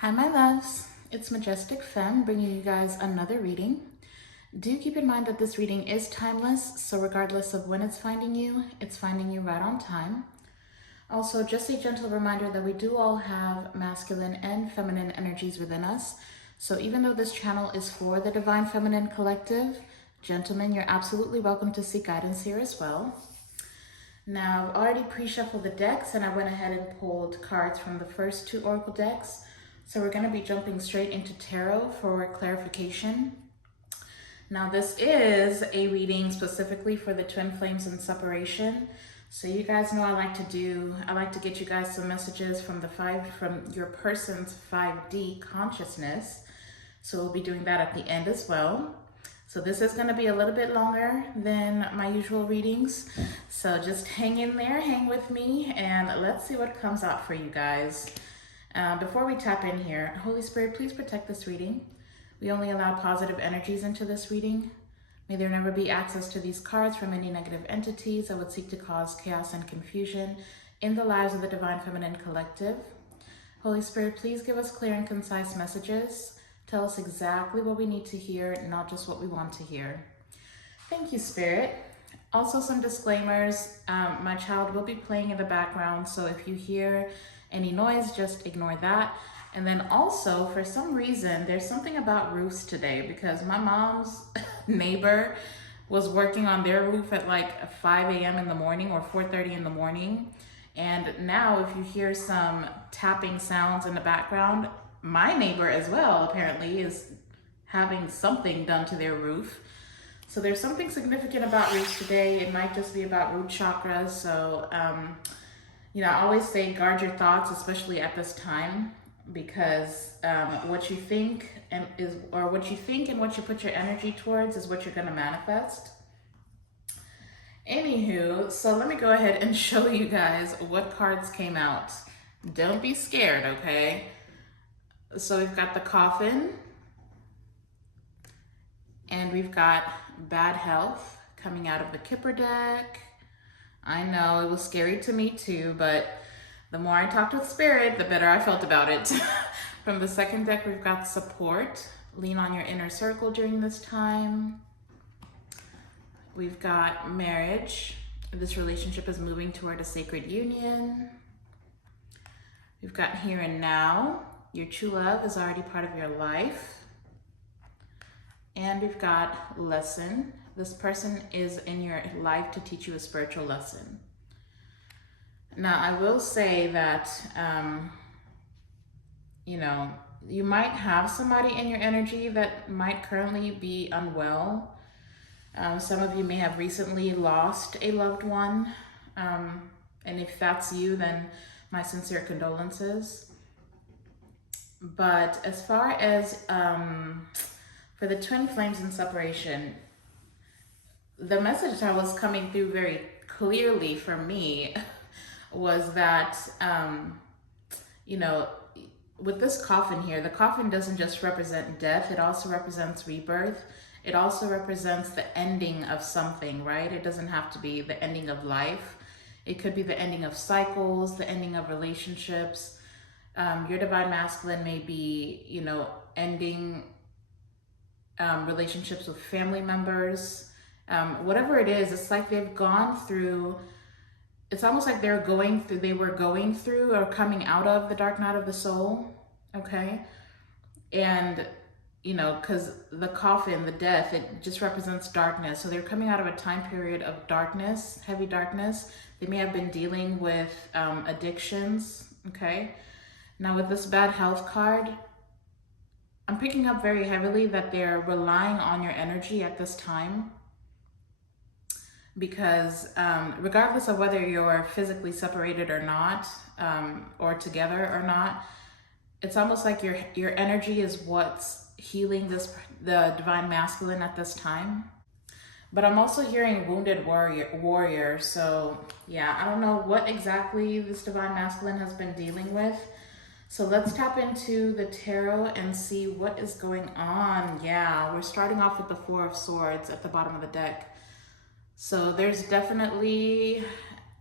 Hi, my loves. It's Majestic Femme bringing you guys another reading. Do keep in mind that this reading is timeless, so regardless of when it's finding you right on time. Also, just a gentle reminder that we do all have masculine and feminine energies within us. So even though this channel is for the Divine Feminine Collective, gentlemen, you're absolutely welcome to seek guidance here as well. Now, I've already pre-shuffled the decks and I went ahead and pulled cards from the first two oracle decks. So we're going to be jumping straight into tarot for clarification. Now, this is a reading specifically for the twin flames in separation. So you guys know I like to get you guys some messages from your person's 5D consciousness. So we'll be doing that at the end as well. So this is going to be a little bit longer than my usual readings. So just hang in there, hang with me, and let's see what comes out for you guys. Before we tap in here, Holy Spirit, please protect this reading. We only allow positive energies into this reading. May there never be access to these cards from any negative entities that would seek to cause chaos and confusion in the lives of the Divine Feminine Collective. Holy Spirit, please give us clear and concise messages. Tell us exactly what we need to hear, not just what we want to hear. Thank you, Spirit. Also, some disclaimers. My child will be playing in the background, so if you hear any noise, just ignore that. And then also, for some reason, there's something about roofs today because my mom's neighbor was working on their roof at like 5 a.m. in the morning or 4:30 in the morning. And now if you hear some tapping sounds in the background, my neighbor as well apparently is having something done to their roof. So there's something significant about roofs today. It might just be about root chakras. So, I always say guard your thoughts, especially at this time, because what you think and what you put your energy towards is what you're going to manifest. Anywho, so let me go ahead and show you guys what cards came out. Don't be scared, okay? So we've got the coffin, and we've got bad health coming out of the Kipper deck. I know it was scary to me too, but the more I talked with Spirit, the better I felt about it. From the second deck, we've got support. Lean on your inner circle during this time. We've got marriage. This relationship is moving toward a sacred union. We've got here and now. Your true love is already part of your life. And we've got lesson. This person is in your life to teach you a spiritual lesson. Now, I will say that, you might have somebody in your energy that might currently be unwell. Some of you may have recently lost a loved one. And if that's you, then my sincere condolences. But as far as for the twin flames in separation, the message that was coming through very clearly for me was that, with this coffin here, the coffin doesn't just represent death, it also represents rebirth. It also represents the ending of something, right? It doesn't have to be the ending of life. It could be the ending of cycles, the ending of relationships. Your divine masculine may be, ending relationships with family members. Whatever it is, it's like they've gone through, it's almost like they were going through or coming out of the dark night of the soul, okay? And, because the coffin, the death, it just represents darkness. So they're coming out of a time period of darkness, heavy darkness. They may have been dealing with addictions, okay? Now with this bad health card, I'm picking up very heavily that they're relying on your energy at this time. Because regardless of whether you're physically separated or not, or together or not, it's almost like your energy is what's healing the divine masculine at this time. But I'm also hearing wounded warrior. So yeah, I don't know what exactly this divine masculine has been dealing with. So let's tap into the tarot and see what is going on. Yeah, we're starting off with the Four of Swords at the bottom of the deck. So there's definitely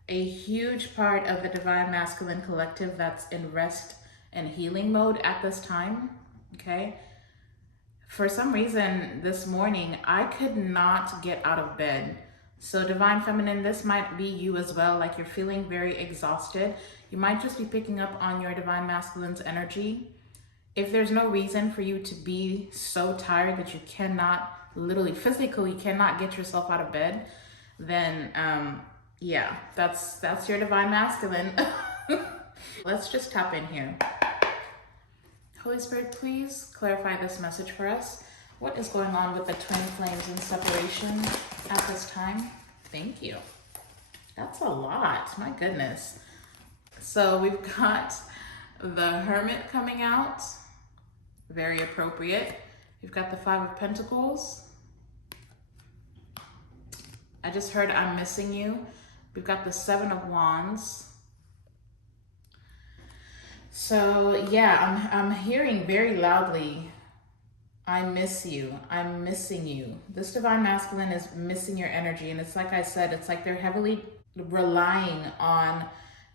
a huge part of the Divine Masculine Collective that's in rest and healing mode at this time, okay? For some reason this morning, I could not get out of bed. So Divine Feminine, this might be you as well. Like you're feeling very exhausted. You might just be picking up on your Divine Masculine's energy. If there's no reason for you to be so tired that you cannot, literally physically cannot get yourself out of bed, then yeah, that's your Divine Masculine. Let's just tap in here. Holy Spirit, please clarify this message for us. What is going on with the twin flames in separation at this time? Thank you. That's a lot, my goodness. So we've got the Hermit coming out, very appropriate. We've got the Five of Pentacles. I just heard I'm missing you. We've got the Seven of Wands. So yeah, I'm hearing very loudly, I miss you, I'm missing you. This Divine Masculine is missing your energy. And it's like I said, it's like they're heavily relying on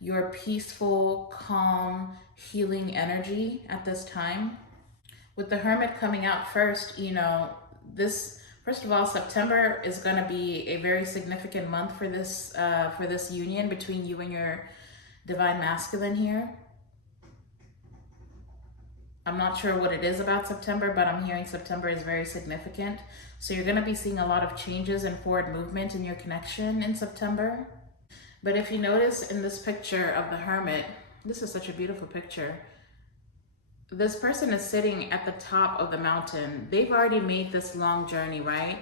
your peaceful, calm, healing energy at this time. With the Hermit coming out first, you know, first of all, September is going to be a very significant month for this union between you and your Divine Masculine here. I'm not sure what it is about September, but I'm hearing September is very significant. So you're going to be seeing a lot of changes and forward movement in your connection in September. But if you notice in this picture of the Hermit, this is such a beautiful picture. This person is sitting at the top of the mountain. They've already made this long journey, right?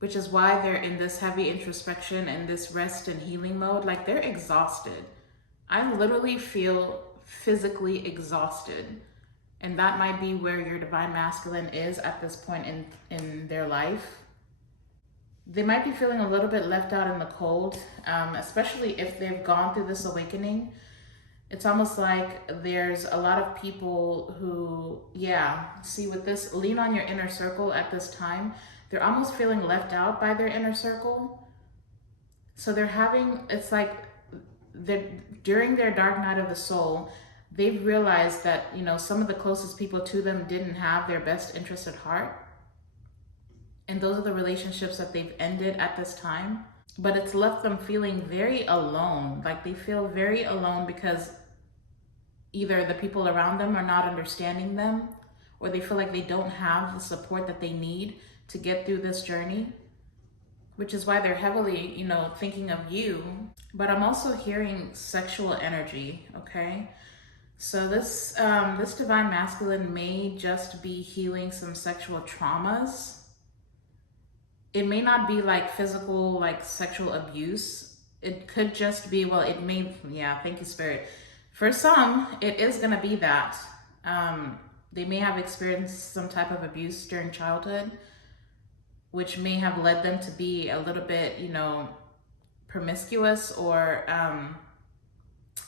Which is why they're in this heavy introspection and this rest and healing mode. Like they're exhausted. I literally feel physically exhausted. And that might be where your Divine Masculine is at this point in their life. They might be feeling a little bit left out in the cold, especially if they've gone through this awakening. It's almost like there's a lot of people who, yeah, see with this, lean on your inner circle at this time. They're almost feeling left out by their inner circle. So they're having, it's like during their dark night of the soul, they've realized that, you know, some of the closest people to them didn't have their best interest at heart. And those are the relationships that they've ended at this time. But it's left them feeling very alone. Like they feel very alone because either the people around them are not understanding them, or they feel like they don't have the support that they need to get through this journey, which is why they're heavily, you know, thinking of you. But I'm also hearing sexual energy, okay? So this Divine Masculine may just be healing some sexual traumas. It may not be like physical, like sexual abuse. It could just be, well, it may, yeah, thank you, Spirit. For some, it is gonna be that. They may have experienced some type of abuse during childhood, which may have led them to be a little bit, you know, promiscuous or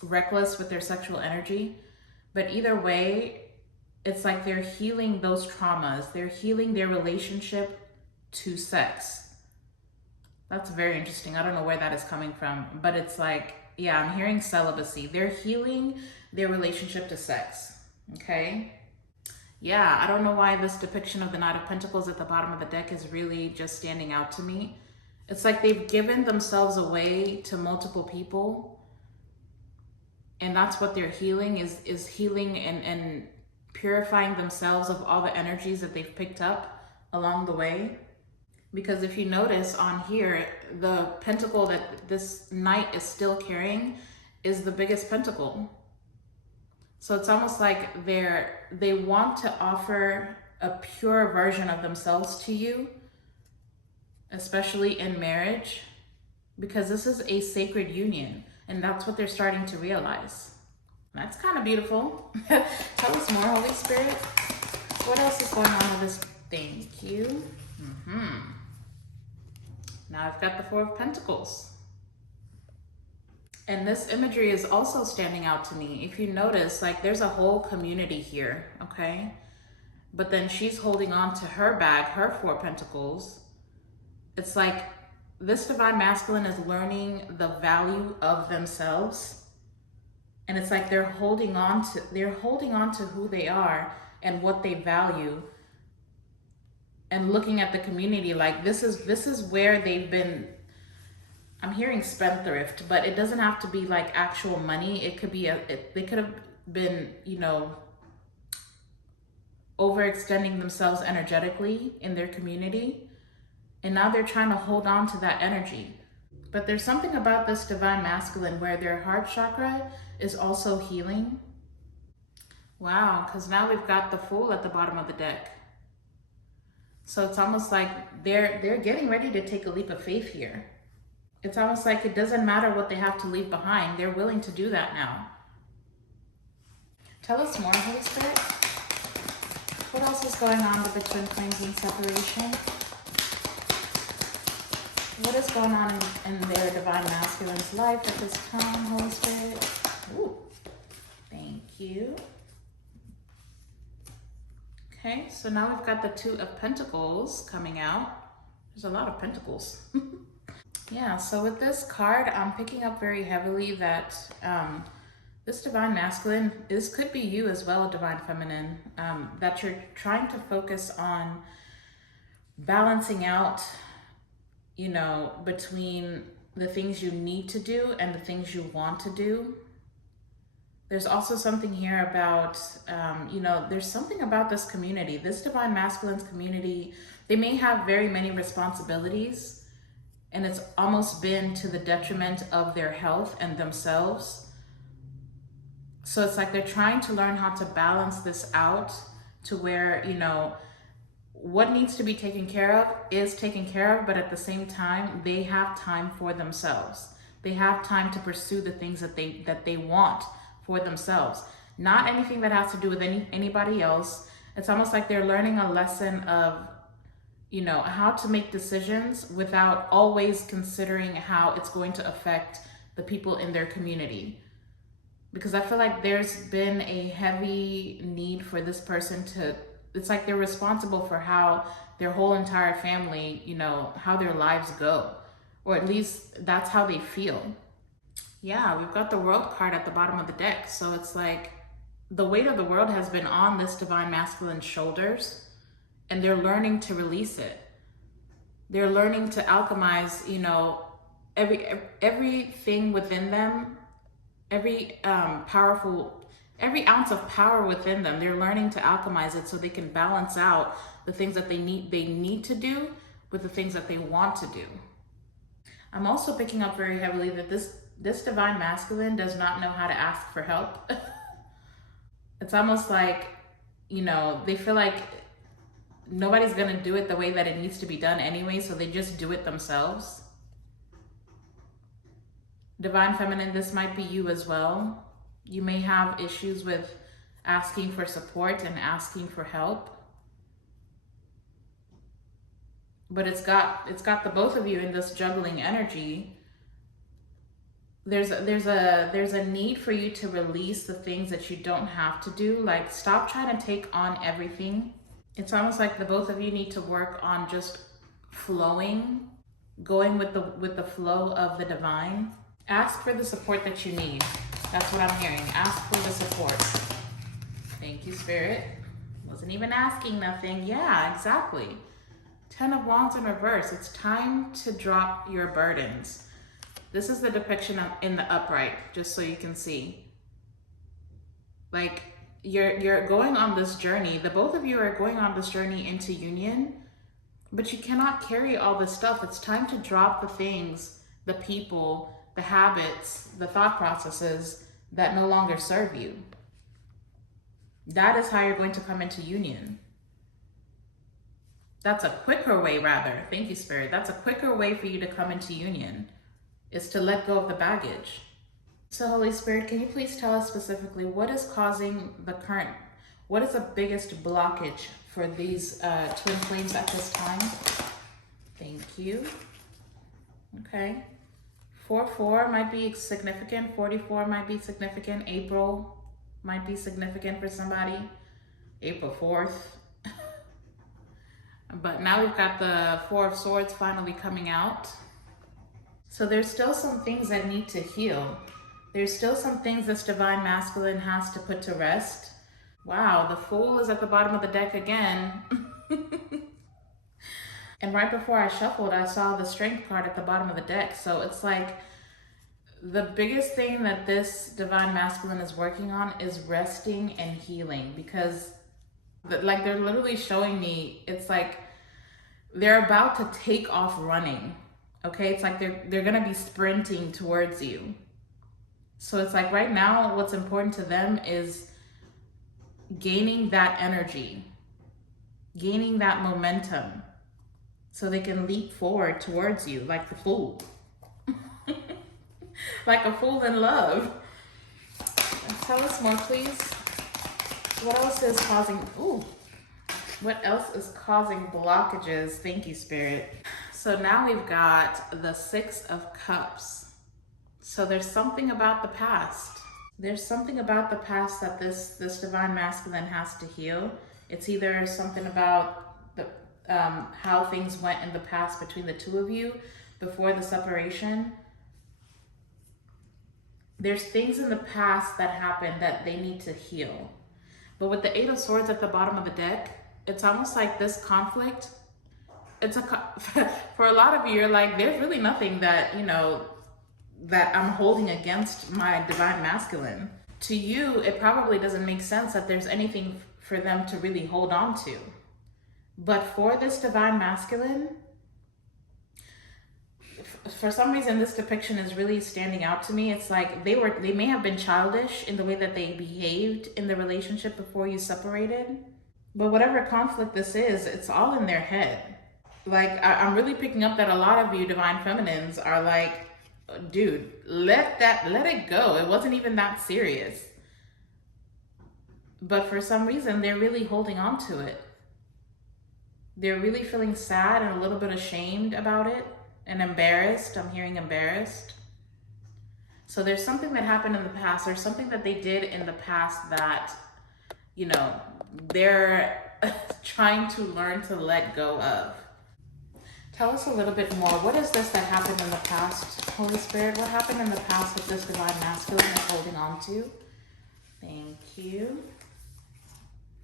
reckless with their sexual energy. But either way, it's like they're healing those traumas. They're healing their relationship to sex. That's very interesting. I don't know where that is coming from, but it's like, yeah, I'm hearing celibacy. They're healing their relationship to sex, okay? Yeah, I don't know why this depiction of the Knight of Pentacles at the bottom of the deck is really just standing out to me. It's like they've given themselves away to multiple people, and that's what they're healing, is healing and purifying themselves of all the energies that they've picked up along the way. Because if you notice on here, the pentacle that this knight is still carrying is the biggest pentacle. So it's almost like they want to offer a pure version of themselves to you, especially in marriage, because this is a sacred union, and that's what they're starting to realize. That's kind of beautiful. Tell us more, Holy Spirit. What else is going on with this? Thank you. Now I've got the Four of Pentacles. And this imagery is also standing out to me. If you notice, like there's a whole community here, okay? But then she's holding on to her bag, her Four Pentacles. It's like this Divine Masculine is learning the value of themselves. And it's like they're holding on to who they are and what they value, and looking at the community like this is where they've been. I'm hearing spendthrift, but it doesn't have to be like actual money. It could be they could have been, overextending themselves energetically in their community, and now they're trying to hold on to that energy. But there's something about this divine masculine where their heart chakra is also healing. Wow, because now we've got the Fool at the bottom of the deck. So it's almost like they're getting ready to take a leap of faith here. It's almost like it doesn't matter what they have to leave behind. They're willing to do that now. Tell us more, Holy Spirit. What else is going on with the twin flames in separation? What is going on in their divine masculine's life at this time, Holy Spirit? Ooh, thank you. Okay, so now we've got the Two of Pentacles coming out. There's a lot of pentacles. Yeah, so with this card, I'm picking up very heavily that this divine masculine, this could be you as well, divine feminine, that you're trying to focus on balancing out, between the things you need to do and the things you want to do. There's also something here about, there's something about this community, this divine masculine's community. They may have very many responsibilities, and it's almost been to the detriment of their health and themselves. So it's like they're trying to learn how to balance this out to where, what needs to be taken care of is taken care of, but at the same time, they have time for themselves. They have time to pursue the things that they want for themselves. Not anything that has to do with anybody else. It's almost like they're learning a lesson of, how to make decisions without always considering how it's going to affect the people in their community. Because I feel like there's been a heavy need for this person to, it's like they're responsible for how their whole entire family, how their lives go, or at least that's how they feel. Yeah, we've got the World card at the bottom of the deck. So it's like the weight of the world has been on this divine masculine's shoulders, and they're learning to release it. They're learning to alchemize, everything within them, every ounce of power within them. They're learning to alchemize it so they can balance out the things that they need to do with the things that they want to do. I'm also picking up very heavily that this divine masculine does not know how to ask for help. It's almost like, they feel like nobody's going to do it the way that it needs to be done anyway, so they just do it themselves. Divine feminine, this might be you as well. You may have issues with asking for support and asking for help. But it's got the both of you in this juggling energy. There's a need for you to release the things that you don't have to do. Like, stop trying to take on everything. It's almost like the both of you need to work on just flowing, going with the flow of the divine. Ask for the support that you need. That's what I'm hearing. Ask for the support. Thank you, Spirit. Wasn't even asking nothing. Yeah, exactly. 10 of Wands in reverse. It's time to drop your burdens. This is the depiction in the upright, just so you can see. Like, you're going on this journey. The both of you are going on this journey into union, but you cannot carry all this stuff. It's time to drop the things, the people, the habits, the thought processes that no longer serve you. That is how you're going to come into union. That's a quicker way, rather. Thank you, Spirit. That's a quicker way for you to come into union, is to let go of the baggage. So, Holy Spirit, can you please tell us specifically what is causing what is the biggest blockage for these twin flames at this time? Thank you. Okay. 4-4 might be significant. 44 might be significant. April might be significant for somebody. April 4th. But now we've got the 4 of Swords finally coming out. So there's still some things that need to heal. There's still some things this divine masculine has to put to rest. Wow, the Fool is at the bottom of the deck again. And right before I shuffled, I saw the Strength card at the bottom of the deck. So it's like the biggest thing that this divine masculine is working on is resting and healing, because like they're literally showing me, it's like they're about to take off running. Okay, it's like they're gonna be sprinting towards you. So it's like right now what's important to them is gaining that energy, gaining that momentum, so they can leap forward towards you like the Fool. Like a fool in love. Tell us more, please. What else is causing, what else is causing blockages? Thank you, Spirit. So now we've got the Six of Cups. So there's something about the past. There's something about the past that this divine masculine has to heal. It's either something about the how things went in the past between the two of you before the separation. There's things in the past that happened that they need to heal. But with the Eight of Swords at the bottom of the deck, it's almost like this conflict, for a lot of you, you're like, there's really nothing that, that I'm holding against my divine masculine. To you, it probably doesn't make sense that there's anything for them to really hold on to. But for this divine masculine, for some reason, this depiction is really standing out to me. It's like they may have been childish in the way that they behaved in the relationship before you separated. But whatever conflict this is, it's all in their head. Like, I'm really picking up that a lot of you divine feminines are like, dude, let it go. It wasn't even that serious. But for some reason, they're really holding on to it. They're really feeling sad and a little bit ashamed about it. And embarrassed. I'm hearing embarrassed. So there's something that happened in the past. There's something that they did in the past that, they're trying to learn to let go of. Tell us a little bit more. What is this that happened in the past, Holy Spirit? What happened in the past that this divine masculine is holding on to? Thank you.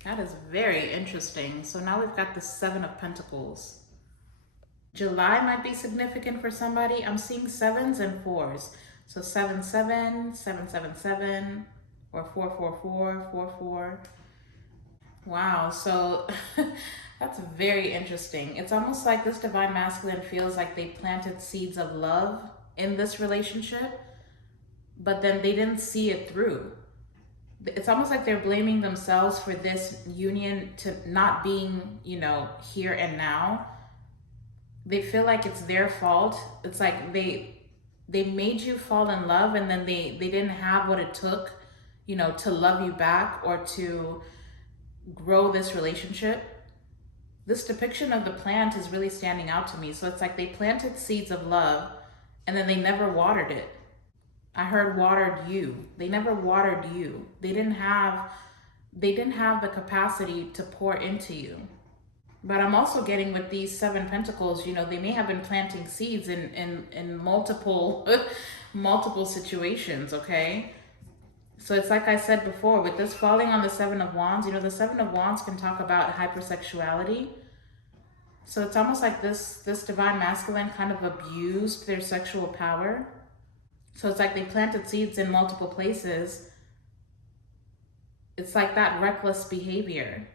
That is very interesting. So now we've got the Seven of Pentacles. July might be significant for somebody. I'm seeing 7s and 4s. So 7-7, 7-7-7, or 4-4-4, 4-4. Wow, so that's very interesting. It's almost like this divine masculine feels like they planted seeds of love in this relationship, but then they didn't see it through. It's almost like they're blaming themselves for this union to not being, here and now. They feel like it's their fault. It's like they made you fall in love, and then they didn't have what it took, to love you back or to grow this relationship. This depiction of the plant is really standing out to me. So it's like they planted seeds of love and then they never watered it. I heard watered you. They never watered you. They didn't have the capacity to pour into you. But I'm also getting with these 7 pentacles, they may have been planting seeds in multiple situations, okay? So it's like I said before, with this falling on the 7 of Wands, the 7 of Wands can talk about hypersexuality. So it's almost like this divine masculine kind of abused their sexual power. So it's like they planted seeds in multiple places. It's like that reckless behavior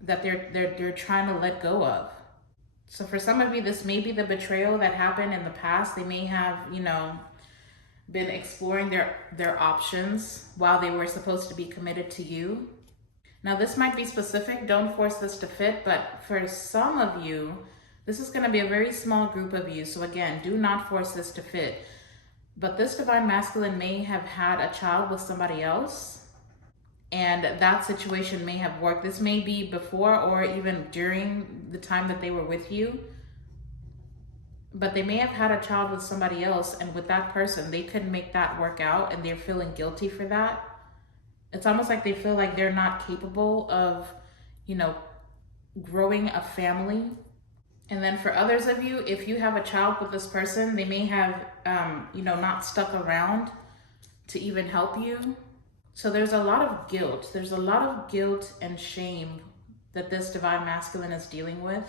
that they're trying to let go of. So for some of you, this may be the betrayal that happened in the past. They may have, been exploring their options while they were supposed to be committed to you. Now this might be specific, don't force this to fit, but for some of you, this is going to be a very small group of you. So again, do not force this to fit. But this divine masculine may have had a child with somebody else, and that situation may have worked. This may be before or even during the time that they were with you, but they may have had a child with somebody else, and with that person, they couldn't make that work out, and they're feeling guilty for that. It's almost like they feel like they're not capable of, growing a family. And then for others of you, if you have a child with this person, they may have, not stuck around to even help you. So there's a lot of guilt. There's a lot of guilt and shame that this divine masculine is dealing with.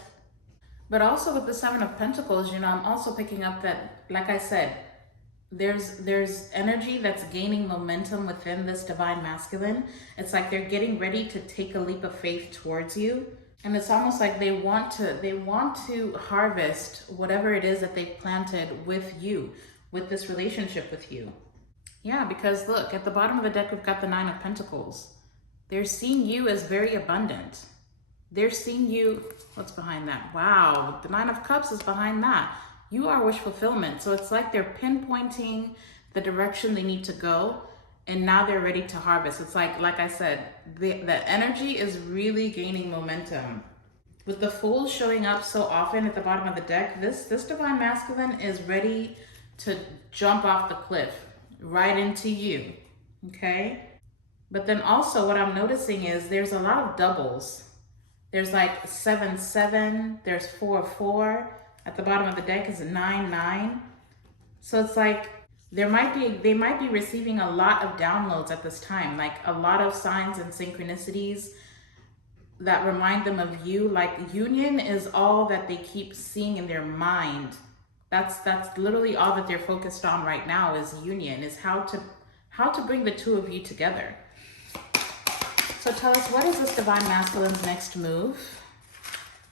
But also with the Seven of Pentacles, you know, I'm also picking up that, like I said, there's energy that's gaining momentum within this divine masculine. It's like they're getting ready to take a leap of faith towards you. And it's almost like they want to harvest whatever it is that they've planted with you, with this relationship with you. Yeah, because look, at the bottom of the deck, we've got the Nine of Pentacles. They're seeing you as very abundant. They're seeing you, what's behind that? Wow, the Nine of Cups is behind that. You are wish fulfillment. So it's like they're pinpointing the direction they need to go, and now they're ready to harvest. It's like I said, the energy is really gaining momentum. With the Fool showing up so often at the bottom of the deck, this divine masculine is ready to jump off the cliff right into you, okay? But then also what I'm noticing is there's a lot of doubles. There's like 7-7, there's 4-4. At the bottom of the deck is 9-9. So it's like they might be receiving a lot of downloads at this time, like a lot of signs and synchronicities that remind them of you. Like union is all that they keep seeing in their mind. That's literally all that they're focused on right now, is union, is how to bring the two of you together. So tell us, what is this divine masculine's next move?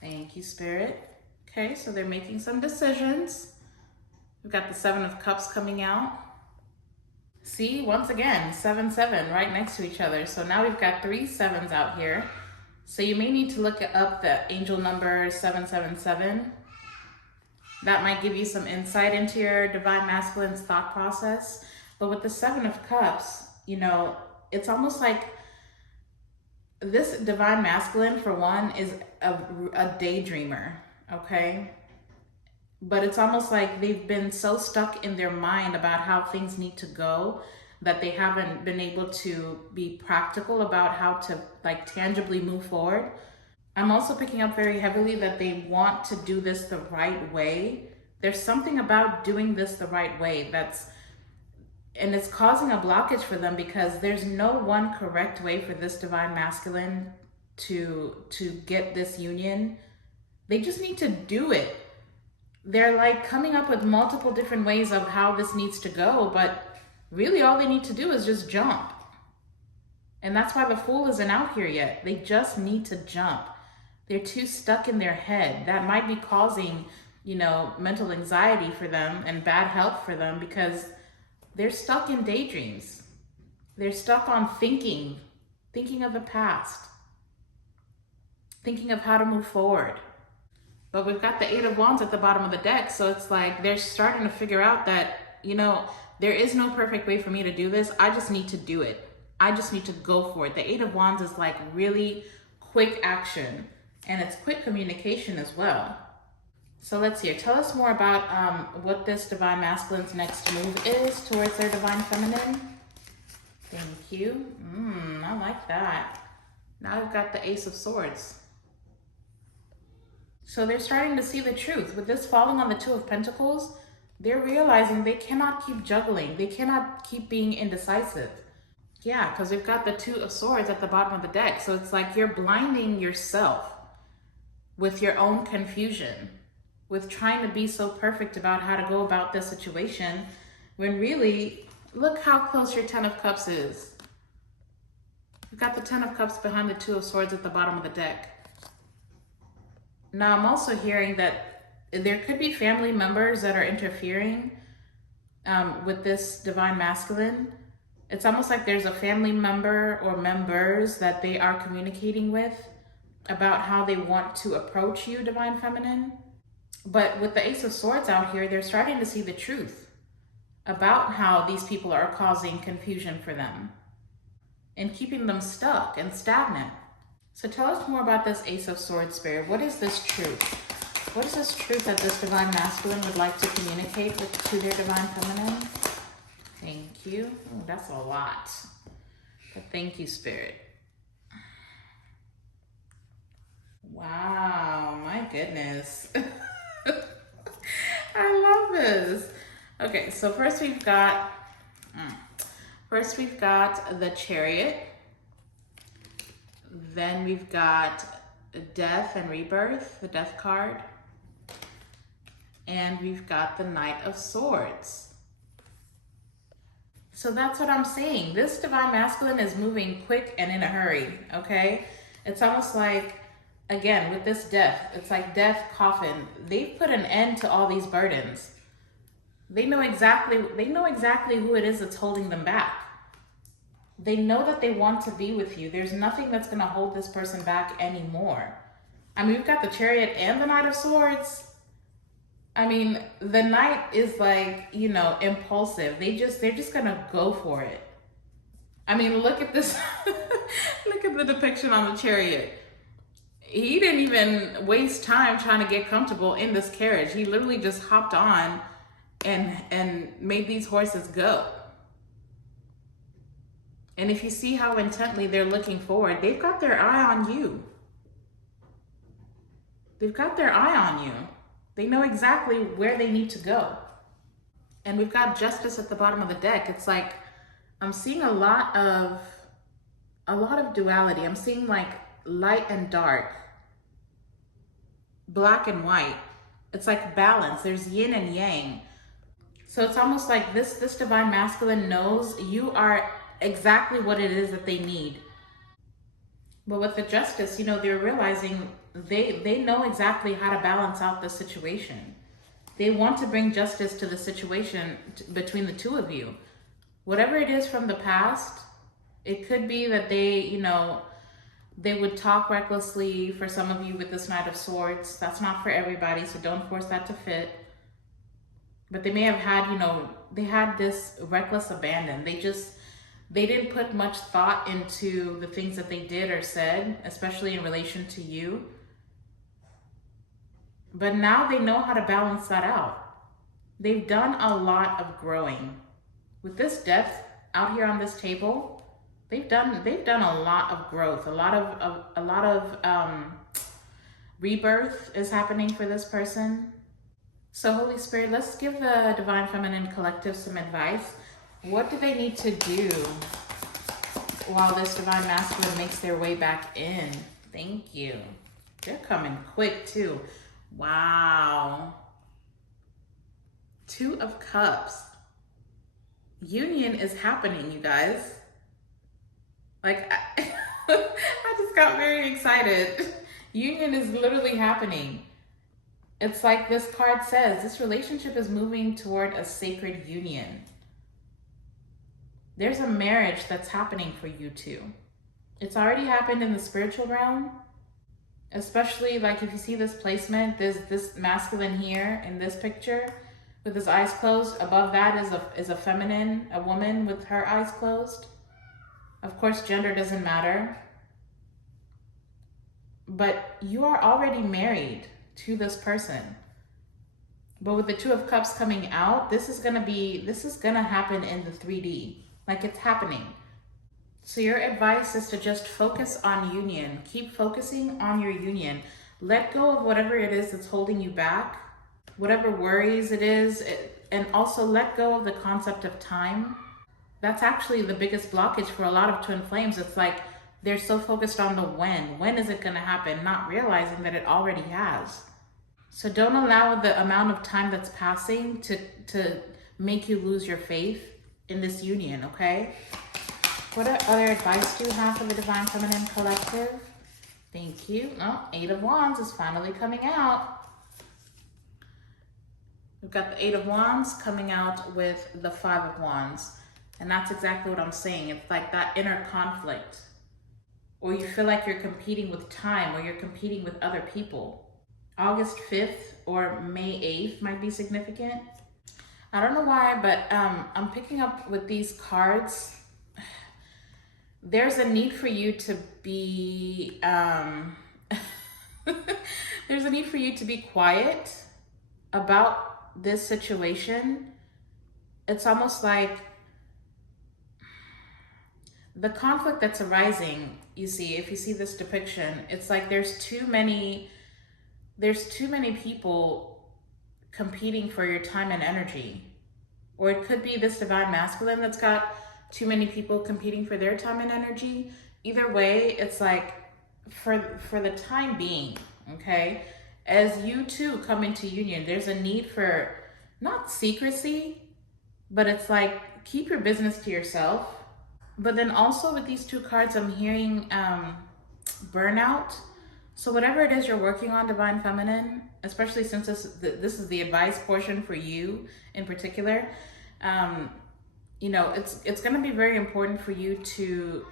Thank you, Spirit. Okay, so they're making some decisions. We've got the Seven of Cups coming out. See, once again, 7-7 right next to each other. So now we've got 3 sevens out here. So you may need to look up the angel number 777. That might give you some insight into your divine masculine's thought process. But with the Seven of Cups, you know, it's almost like this divine masculine, for one, is a daydreamer, okay? But it's almost like they've been so stuck in their mind about how things need to go that they haven't been able to be practical about how to like tangibly move forward. I'm also picking up very heavily that they want to do this the right way. There's something about doing this the right way and it's causing a blockage for them, because there's no one correct way for this divine masculine to get this union. They just need to do it. They're like coming up with multiple different ways of how this needs to go, but really all they need to do is just jump. And that's why the Fool isn't out here yet. They just need to jump. They're too stuck in their head. That might be causing, you know, mental anxiety for them and bad health for them, because they're stuck in daydreams. They're stuck on thinking of the past, thinking of how to move forward. But we've got the Eight of Wands at the bottom of the deck. So it's like they're starting to figure out that, you know, there is no perfect way for me to do this. I just need to do it. I just need to go for it. The Eight of Wands is like really quick action, and it's quick communication as well. So let's hear. Tell us more about what this divine masculine's next move is towards their divine feminine. Thank you. I like that. Now we've got the Ace of Swords. So they're starting to see the truth. With this falling on the Two of Pentacles, they're realizing they cannot keep juggling. They cannot keep being indecisive. Yeah, because we've got the Two of Swords at the bottom of the deck. So it's like you're blinding yourself with your own confusion, with trying to be so perfect about how to go about this situation, when really, look how close your Ten of Cups is. You've got the Ten of Cups behind the Two of Swords at the bottom of the deck. Now, I'm also hearing that there could be family members that are interfering with this divine masculine. It's almost like there's a family member or members that they are communicating with about how they want to approach you, divine feminine. But with the Ace of Swords out here, they're starting to see the truth about how these people are causing confusion for them and keeping them stuck and stagnant. So tell us more about this Ace of Swords, Spirit. What is this truth? What is this truth that this divine masculine would like to communicate to their divine feminine? Thank you. Oh, that's a lot. But thank you, Spirit. Wow, my goodness. I love this. Okay, so first we've got First, we've got the Chariot. Then we've got Death and Rebirth, the Death card. And we've got the Knight of Swords. So that's what I'm saying. This Divine Masculine is moving quick and in a hurry, okay? It's almost like, again, with this death, it's like death, coffin. They've put an end to all these burdens. They know exactly who it is that's holding them back. They know that they want to be with you. There's nothing that's going to hold this person back anymore. I mean, we've got the Chariot and the Knight of Swords. I mean, the Knight is like, you know, impulsive. They're just going to go for it. I mean, look at this. Look at the depiction on the Chariot. He didn't even waste time trying to get comfortable in this carriage. He literally just hopped on and made these horses go. And if you see how intently they're looking forward, they've got their eye on you. They've got their eye on you. They know exactly where they need to go. And we've got Justice at the bottom of the deck. It's like, I'm seeing a lot of duality. I'm seeing like light and dark, black and white. It's like balance. There's yin and yang. So it's almost like this Divine Masculine knows you are exactly what it is that they need. But with the Justice, you know, they're realizing they know exactly how to balance out the situation. They want to bring justice to the situation between the two of you. Whatever it is from the past, it could be that they, you know, they would talk recklessly for some of you with this Knight of Swords. That's not for everybody, so don't force that to fit. But they may have had, you know, they had this reckless abandon. They didn't put much thought into the things that they did or said, especially in relation to you. But now they know how to balance that out. They've done a lot of growing. With this Death out here on this table, they've done a lot of growth. A lot of rebirth is happening for this person. So Holy Spirit, let's give the Divine Feminine Collective some advice. What do they need to do while this Divine Masculine makes their way back in? Thank you. They're coming quick too. Wow. Two of Cups. Union is happening, you guys. Like, I just got very excited. Union is literally happening. It's like this card says, this relationship is moving toward a sacred union. There's a marriage that's happening for you two. It's already happened in the spiritual realm, especially like if you see this placement, there's this masculine here in this picture with his eyes closed. Above that is a feminine, a woman with her eyes closed. Of course, gender doesn't matter. But you are already married to this person. But with the Two of Cups coming out, this is gonna happen in the 3D. Like, it's happening. So your advice is to just focus on union. Keep focusing on your union. Let go of whatever it is that's holding you back, whatever worries it is, and also let go of the concept of time. That's actually the biggest blockage for a lot of twin flames. It's like they're so focused on the when. When is it gonna happen? Not realizing that it already has. So don't allow the amount of time that's passing to make you lose your faith in this union, okay? What other advice do you have for the Divine Feminine Collective? Thank you. Oh, Eight of Wands is finally coming out. We've got the Eight of Wands coming out with the Five of Wands. And that's exactly what I'm saying. It's like that inner conflict. Or you feel like you're competing with time, or you're competing with other people. August 5th or May 8th might be significant. I don't know why, but I'm picking up with these cards. There's a need for you to be, there's a need for you to be quiet about this situation. It's almost like the conflict that's arising, you see, if you see this depiction, it's like there's too many people competing for your time and energy. Or it could be this Divine Masculine that's got too many people competing for their time and energy. Either way, it's like for the time being, okay, as you two come into union, there's a need for not secrecy, but it's like keep your business to yourself. But then also with these two cards, I'm hearing burnout. So whatever it is you're working on, Divine Feminine, especially since this is the advice portion for you in particular, you know, it's going to be very important for you to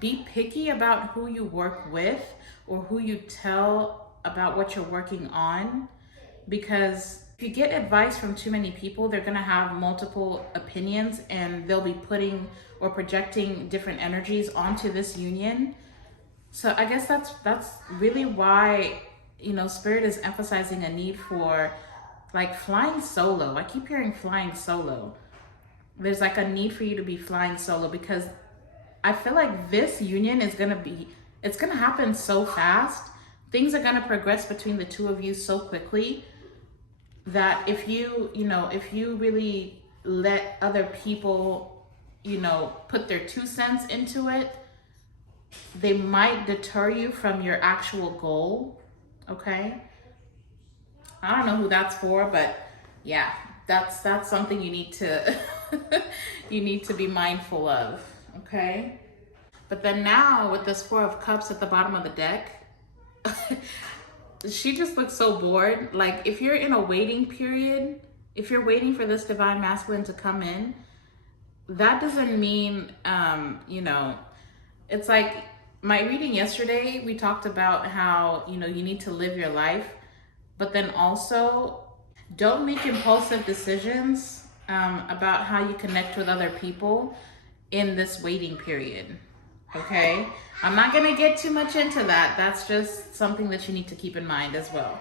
be picky about who you work with or who you tell about what you're working on, because if you get advice from too many people, they're going to have multiple opinions and they'll be putting or projecting different energies onto this union. So I guess that's really why, you know, Spirit is emphasizing a need for like flying solo. I keep hearing flying solo. There's like a need for you to be flying solo, because I feel like this union is it's gonna happen so fast. Things are gonna progress between the two of you so quickly that if you really let other people, you know, put their 2 cents into it, they might deter you from your actual goal, okay? I don't know who that's for, but yeah, that's something you need to you need to be mindful of, okay? But then now with this Four of Cups at the bottom of the deck, she just looks so bored. Like if you're in a waiting period, if you're waiting for this Divine Masculine to come in, that doesn't mean, you know, it's like my reading yesterday, we talked about how, you know, you need to live your life, but then also don't make impulsive decisions about how you connect with other people in this waiting period, okay? I'm not gonna get too much into that. That's just something that you need to keep in mind as well.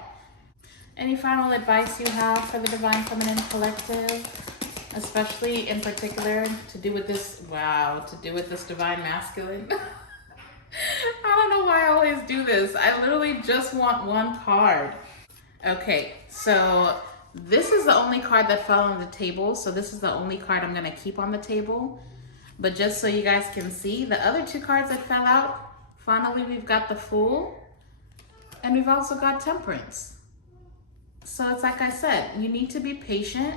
Any final advice you have for the Divine Feminine Collective, especially in particular to do with this, Divine Masculine? I don't know why I always do this. I literally just want one card. Okay, so this is the only card that fell on the table. So this is the only card I'm gonna keep on the table. But just so you guys can see, the other two cards that fell out, finally we've got the Fool and we've also got Temperance. So it's like I said, you need to be patient.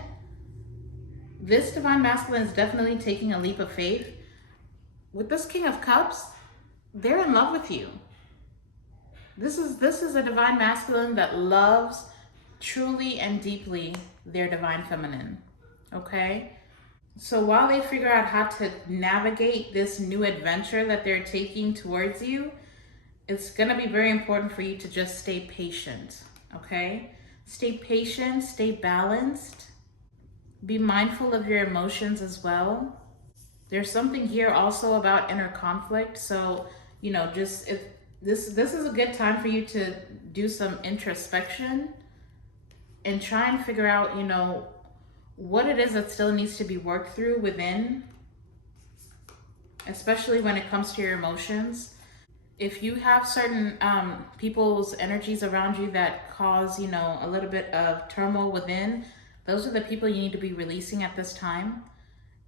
This Divine Masculine is definitely taking a leap of faith. With this King of Cups, they're in love with you. This is a Divine Masculine that loves truly and deeply their Divine Feminine, okay? So while they figure out how to navigate this new adventure that they're taking towards you, it's gonna be very important for you to just stay patient, okay? Stay patient, stay balanced. Be mindful of your emotions as well. There's something here also about inner conflict. So, you know, just if this is a good time for you to do some introspection and try and figure out, you know, what it is that still needs to be worked through within, especially when it comes to your emotions. If you have certain people's energies around you that cause, you know, a little bit of turmoil within, those are the people you need to be releasing at this time.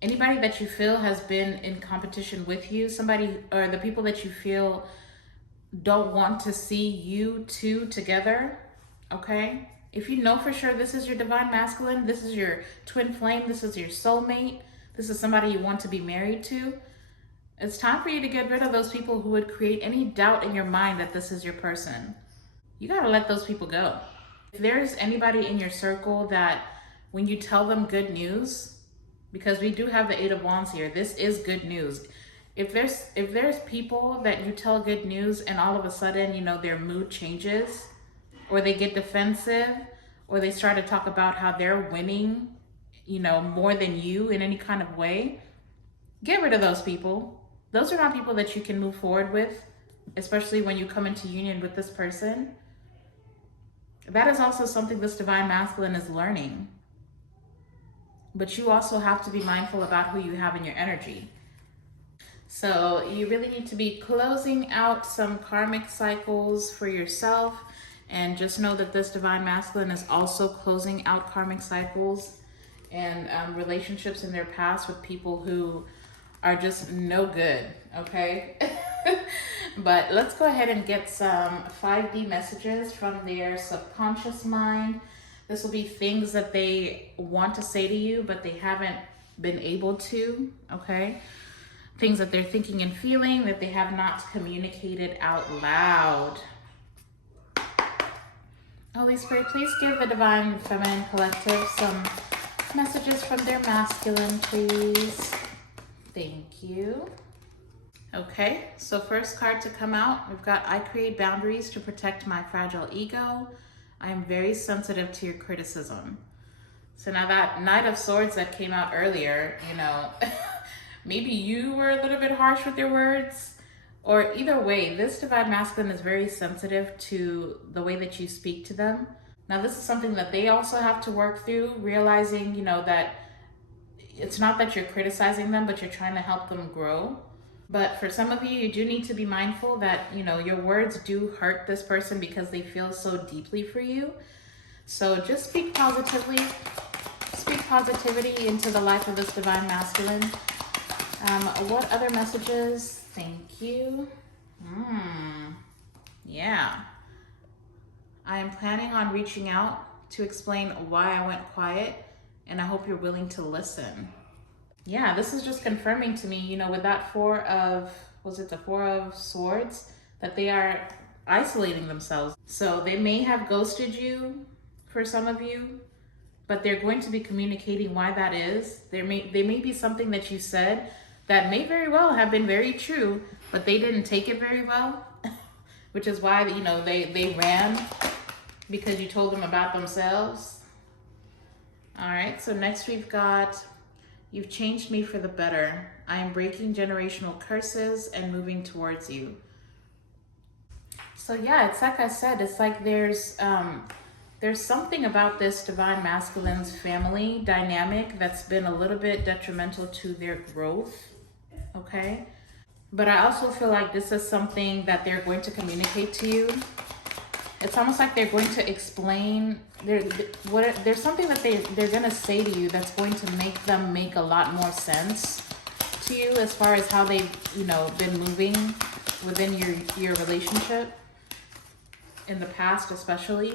Anybody that you feel has been in competition with you, somebody, or the people that you feel don't want to see you two together, okay? If you know for sure this is your Divine Masculine, this is your twin flame, this is your soulmate, this is somebody you want to be married to, it's time for you to get rid of those people who would create any doubt in your mind that this is your person. You gotta let those people go. If there's anybody in your circle that when you tell them good news, because we do have the Eight of Wands here, this is good news. If there's people that you tell good news and all of a sudden, you know, their mood changes, or they get defensive, or they start to talk about how they're winning, you know, more than you in any kind of way, get rid of those people. Those are not people that you can move forward with, especially when you come into union with this person. That is also something this Divine Masculine is learning. But you also have to be mindful about who you have in your energy. So you really need to be closing out some karmic cycles for yourself, and just know that this Divine Masculine is also closing out karmic cycles and relationships in their past with people who are just no good, okay? But let's go ahead and get some 5D messages from their subconscious mind. This will be things that they want to say to you, but they haven't been able to, okay? Things that they're thinking and feeling that they have not communicated out loud. Holy Spirit, please give the Divine Feminine Collective some messages from their masculine, please. Thank you. Okay, so first card to come out, we've got I create boundaries to protect my fragile ego. I am very sensitive to your criticism. So now that Knight of Swords that came out earlier, you know, maybe you were a little bit harsh with your words, or either way, this Divine Masculine is very sensitive to the way that you speak to them. Now, this is something that they also have to work through, realizing, you know, that it's not that you're criticizing them, but you're trying to help them grow. But for some of you, you do need to be mindful that, you know, your words do hurt this person because they feel so deeply for you. So just speak positively. Speak positivity into the life of this Divine Masculine. What other messages? Thank you. Yeah. I am planning on reaching out to explain why I went quiet, and I hope you're willing to listen. Yeah, this is just confirming to me, you know, with that the Four of Swords, that they are isolating themselves. So they may have ghosted you for some of you, but they're going to be communicating why that is. There may be something that you said that may very well have been very true, but they didn't take it very well, which is why, you know, they ran because you told them about themselves. All right, so next we've got, you've changed me for the better. I am breaking generational curses and moving towards you. So yeah, it's like I said, it's like there's something about this Divine Masculine's family dynamic that's been a little bit detrimental to their growth, okay? But I also feel like this is something that they're going to communicate to you. It's almost like they're going to explain, there's something that they're going to say to you that's going to make them make a lot more sense to you as far as how they've, you know, been moving within your relationship in the past especially.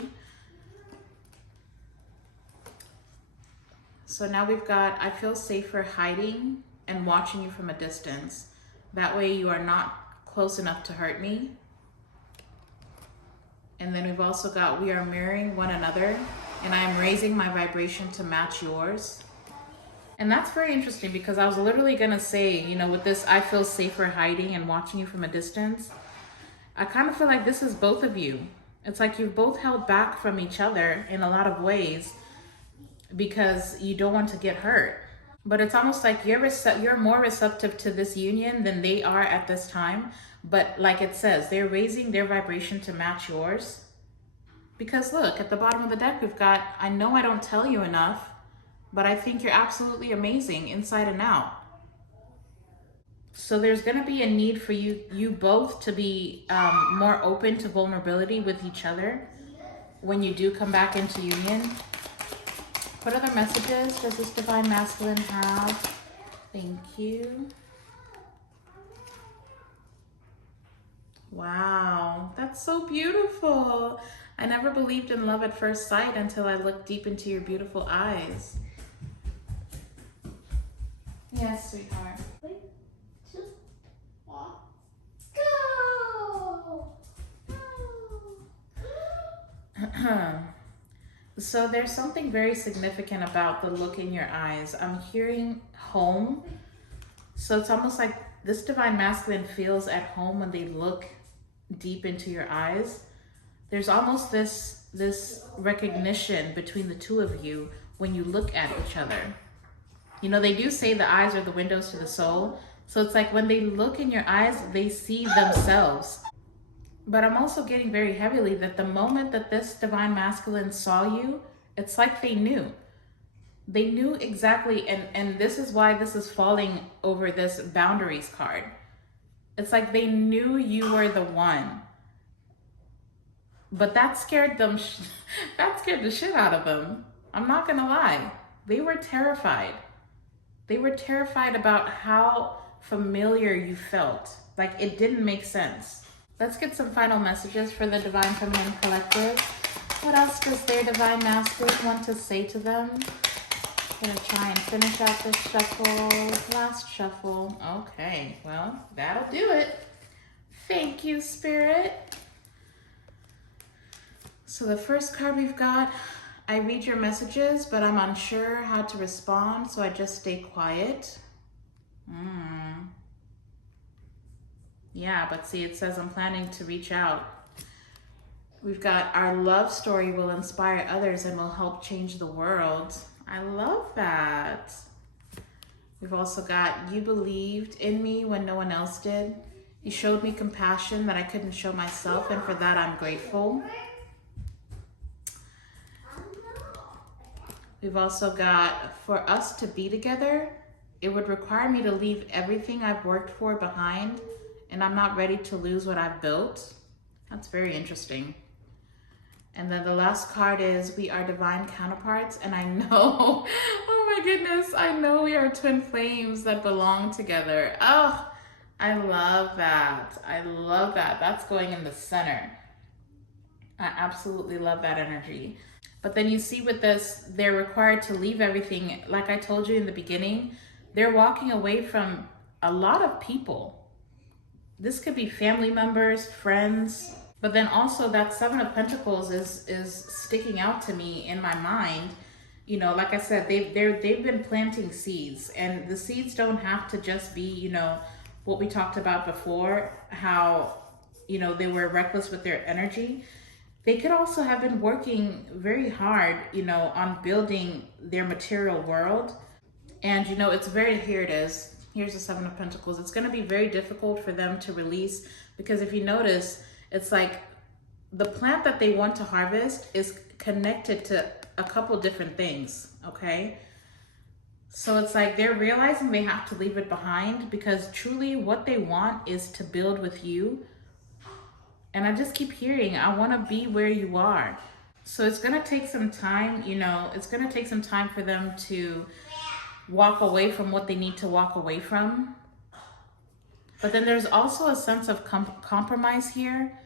So now we've got, I feel safer hiding and watching you from a distance. That way you are not close enough to hurt me. And then we've also got, we are mirroring one another and I am raising my vibration to match yours. And that's very interesting because I was literally gonna say, you know, with this, I feel safer hiding and watching you from a distance. I kind of feel like this is both of you. It's like you've both held back from each other in a lot of ways because you don't want to get hurt. But it's almost like you're more receptive to this union than they are at this time. But like it says, they're raising their vibration to match yours. Because look, at the bottom of the deck, we've got, I know I don't tell you enough, but I think you're absolutely amazing inside and out. So there's going to be a need for you both to be more open to vulnerability with each other when you do come back into union. What other messages does this Divine Masculine have? Thank you. Wow, that's so beautiful. I never believed in love at first sight until I looked deep into your beautiful eyes. Yes, sweetheart. 3, 2, 1, go! So there's something very significant about the look in your eyes. I'm hearing home. So it's almost like this Divine Masculine feels at home when they look deep into your eyes. There's almost this recognition between the two of you when you look at each other. You know, they do say the eyes are the windows to the soul. So it's like when they look in your eyes, they see themselves. But I'm also getting very heavily that the moment that this Divine Masculine saw you, it's like they knew. They knew exactly, and this is why this is falling over this boundaries card. It's like they knew you were the one. But that scared them, that scared the shit out of them. I'm not gonna lie. They were terrified. They were terrified about how familiar you felt. Like it didn't make sense. Let's get some final messages for the Divine Feminine Collective. What else does their Divine Masculine want to say to them? Gonna try and finish out this shuffle. Last shuffle. Okay, well, that'll do it. Thank you, Spirit. So the first card we've got, I read your messages, but I'm unsure how to respond, so I just stay quiet. Yeah, but see, it says I'm planning to reach out. We've got our love story will inspire others and will help change the world. I love that. We've also got, you believed in me when no one else did. You showed me compassion that I couldn't show myself, and for that I'm grateful. We've also got, for us to be together, it would require me to leave everything I've worked for behind, and I'm not ready to lose what I've built. That's very interesting. And then the last card is, we are divine counterparts, and I know, oh my goodness, I know we are twin flames that belong together. Oh, I love that. I love that. That's going in the center. I absolutely love that energy. But then you see with this, they're required to leave everything. Like I told you in the beginning, they're walking away from a lot of people. This could be family members, friends, but then also that Seven of Pentacles is sticking out to me in my mind. You know, like I said, they've been planting seeds, and the seeds don't have to just be, you know, what we talked about before, how, you know, they were reckless with their energy. They could also have been working very hard, you know, on building their material world. And, you know, it's very, here it is. Here's the Seven of Pentacles. It's going to be very difficult for them to release, because if you notice, it's like the plant that they want to harvest is connected to a couple different things, okay? So it's like they're realizing they have to leave it behind, because truly what they want is to build with you. And I just keep hearing, I want to be where you are. So it's going to take some time, you know, it's going to take some time for them to walk away from what they need to walk away from. But then there's also a sense of compromise here.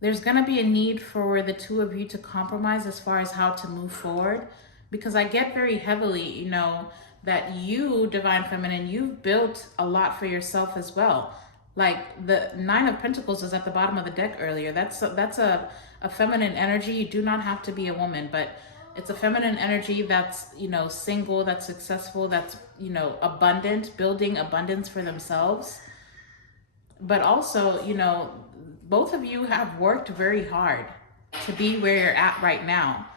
There's going to be a need for the two of you to compromise as far as how to move forward. Because I get very heavily, you know, that you, Divine Feminine, you've built a lot for yourself as well. Like the Nine of Pentacles is at the bottom of the deck earlier. That's a feminine energy. You do not have to be a woman, but it's a feminine energy that's, you know, single, that's successful, that's, you know, abundant, building abundance for themselves. But also, you know, both of you have worked very hard to be where you're at right now.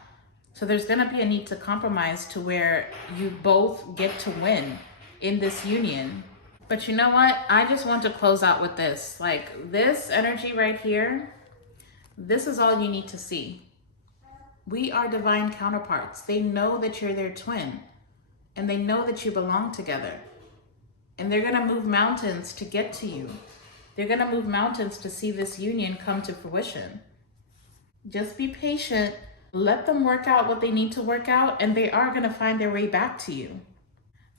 So there's going to be a need to compromise to where you both get to win in this union. But you know what? I just want to close out with this. Like this energy right here, this is all you need to see. We are divine counterparts. They know that you're their twin, and they know that you belong together. And they're going to move mountains to get to you. They're going to move mountains to see this union come to fruition. Just be patient. Let them work out what they need to work out, and they are going to find their way back to you.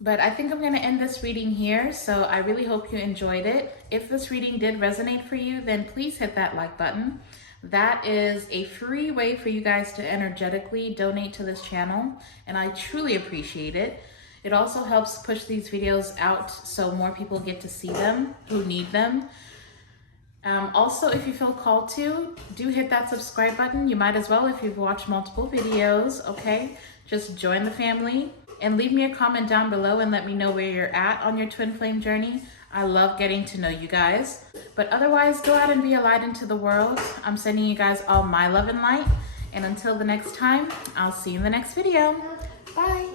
But I think I'm going to end this reading here, so I really hope you enjoyed it. If this reading did resonate for you, then please hit that like button. That is a free way for you guys to energetically donate to this channel, and I truly appreciate it. It also helps push these videos out so more people get to see them who need them. Also, if you feel called to, do hit that subscribe button. You might as well if you've watched multiple videos, okay? Just join the family and leave me a comment down below and let me know where you're at on your twin flame journey. I love getting to know you guys. But otherwise, go out and be a light into the world. I'm sending you guys all my love and light. And until the next time, I'll see you in the next video. Bye.